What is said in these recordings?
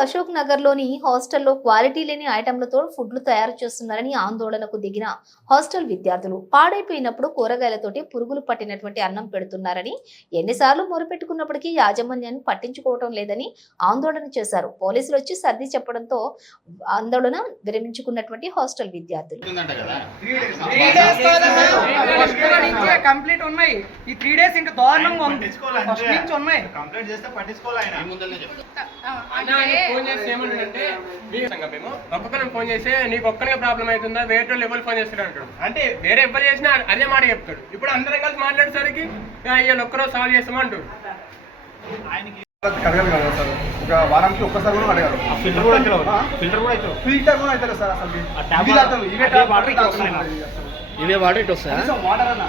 అశోక్ నగర్లోని హాస్టల్లో క్వాలిటీ లేని ఐటంలతో ఫుడ్లు తయారు చేస్తున్నారని ఆందోళనకు దిగిన హాస్టల్ విద్యార్థులు పాడైపోయినప్పుడు కూరగాయలతోటి పురుగులు పట్టినటువంటి అన్నం పెడుతున్నారని ఎన్నిసార్లు మొరుపెట్టుకున్నప్పటికీ యాజమాన్యాన్ని పట్టించుకోవడం లేదని ఆందోళన చేశారు. పోలీసులు వచ్చి సర్ది చెప్పడంతో ఆందోళన విరమించుకున్నటువంటి హాస్టల్ విద్యార్థులు. ఉందంట కదా. కంప్లీట్ ఉన్నాయి. ఈ త్రీ డేస్ ఇంకా దారుణంగా ఉంది. పట్టించుకోవాలి ఫస్ట్ అంతే. నుంచి ఉన్నాయి. కంప్లైంట్ చేస్తే పట్టించుకోవాలి ఫోన్ చేసి మేము ఫోన్ చేస్తే నీకు ఒక్కరికే ప్రాబ్లం అవుతుందా? వేరే వాళ్ళు ఎవరు ఫోన్ చేస్తాడు అంటాడు. అంటే వేరే ఎవరు చేసినా అదే మాట చెప్తాడు. ఇప్పుడు అందరం కలిసి మాట్లాడేసరికి ఇవాళ ఒక్కరోజు సాల్వ్ చేస్తామంటాడు కడగదు కదా సార్ ఒక వారానికి ఒక్కసారి కూడా అడగారు ఫిల్టర్ కూడా అయితే ఫిల్టర్ కూడా అయితే ఫిల్టర్ కూడా అవుతారు సార్ అసలు. ట్యాప్ ఇవి వాటర్. వస్తాయి. ఇవే ఇటు వస్తాయా వాటర్ అన్నా.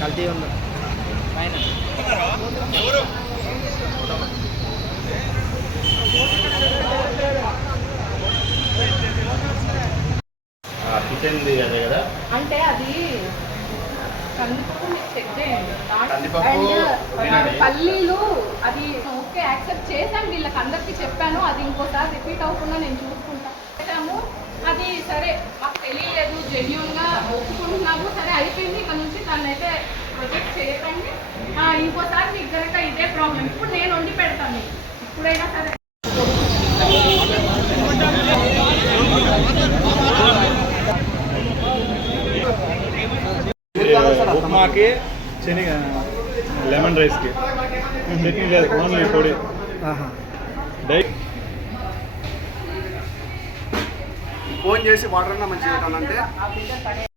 కల్తీ ఉంది కదా అంటే అది కందిపప్పు మీరు చెక్ చేయండి అండ్. పల్లీలు అది ఓకే యాక్సెప్ట్ చేశాను వీళ్ళకి అందరికీ చెప్పాను. అది ఇంకోసారి రిపీట్ అవ్వకుండా నేను చూసుకుంటా. పెట్టాము. అది సరే మాకు తెలియలేదు జెన్యున్ ఒప్పుకుంటున్నాము సరే అయిపోయింది. ఇక్కడ నుంచి దాన్ని అయితే ప్రొజెక్ట్ చేయకండి. ఆ, ఇంకోసారి మీకు కనుక ఇదే ప్రాబ్లం ఇప్పుడు నేను వండి పెడతాను. మీకు. ఇప్పుడైనా సరే. ఉప్మాకి శనగ లెమన్ రైస్కి చట్నీ లేదు ఓన్లీ పొడి. డై ఫోన్ చేసి వాటర్ అన్నా మంచిగా అనుకుంటున్నాను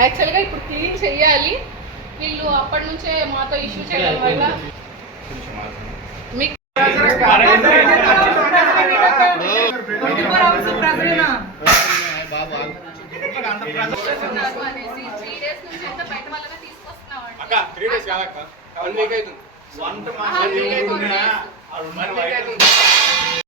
యాక్చువల్గా ఇప్పుడు క్లీన్ చేయాలి. వీళ్ళు అప్పటి నుంచే మాతో ఇష్యూ చేయడం వల్ల. మీకు బాబా అనేసి త్రీ డేస్